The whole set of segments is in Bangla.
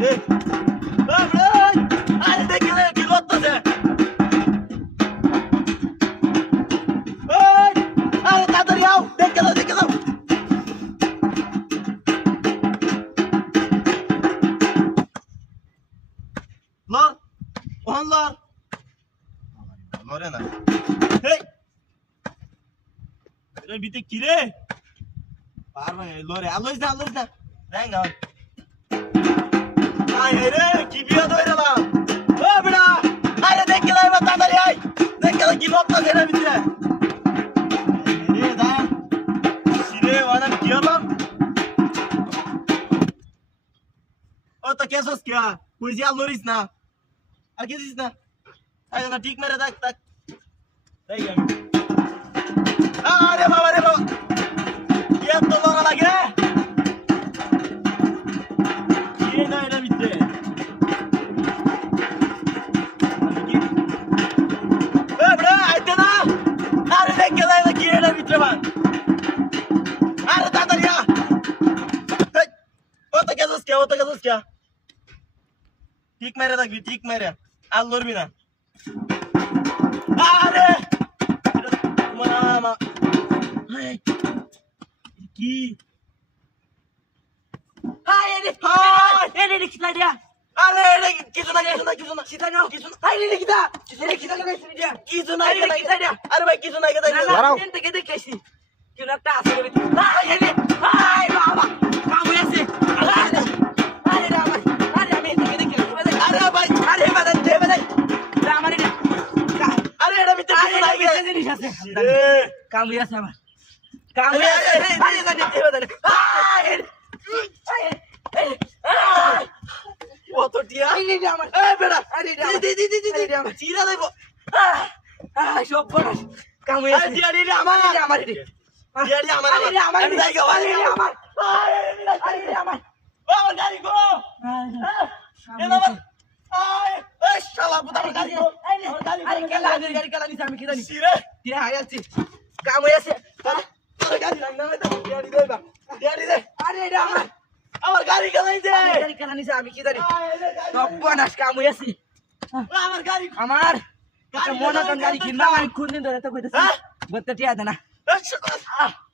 রে আরে দেখে কি করতেছে আরে তাড়াতাড়ি আও দেখে দাও লর ওহন লরে না হেই এর ভিতরে কি রে পারবা লরে আলোই না দেখ না আয় রে কি বিয়া ধইরালা ও বড়া আরে দেখে দাও তাড়াতাড়ি আয় দেখে কি লোকটা এর ভিতরে রে দা সিরে ওয়ানা কি হলো ও তো কেসস কি পুলিশ লরিস না আগে দিস না আরে না ঠিক মেরে দেখ এই আমি আরে বাবা কি এত লড়া লাগে কি না এর ভিতরে এ বড় আইতে না আরে দেখে দাও কি এর ভিতরে বা আরে তাড়াতাড়ি আ ও তো কেসস কি ঠিক মেরে দেখবি ঠিক মেরে আর লড়বি না আরে মামা কি হাই এরে কিটা দিয়া আরে এরে কিছু না সিধা নাও কিছু না হাই এরে কিটা লাগাইছিস দিয়া কিছু না কিটা দিয়া আরে ভাই কিছু না কিটা দাঁড়াও এখান থেকে দেখেছি কি একটা আছে রে হাই এরে হাই বাবা কামু আছে আরে রামা আরে আমি এখান থেকে দেখি আরে ভাই আরে বাদা দে বাদা রামা রে আরে এটা ভিতরে কিছু নাই জিনিস আছে কামু আছে আমার কামু আছে আরে দে কত টিয়া এই রে আমার এ বেড়া আরে দে আমার চিরা দেব সব বড় কামু আছে টিয়া রে আমার টিয়া রে আমার আমি যাই গো আরে আমার আরে আমার ও গাড়ি গো এ বাবা এই শালা পুতা গাড়ি গো আরে গাড়ি কেলা নিছে আমি কি জানি চিরা টিয়া আইছি কামু আছে তোর গাড়ি লাগ না টিয়া রে দেবা টিয়া রে আরে এটা আমার গাড়ি কেলাইছে গাড়ি কেলা নিছে আমি কি জানি সর্বনাশ কামু আছে আমার গাড়ি আমার একটা মনোটন গাড়ি কিনবা আমি কোন দিন ধরে তো কইতেছি গতে টিয়া দেনা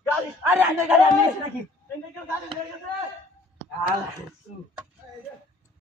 গাড়ি আরে আমি গাড়ি আমি নাকি গাড়ি নিয়ে গেছে আল্লাহ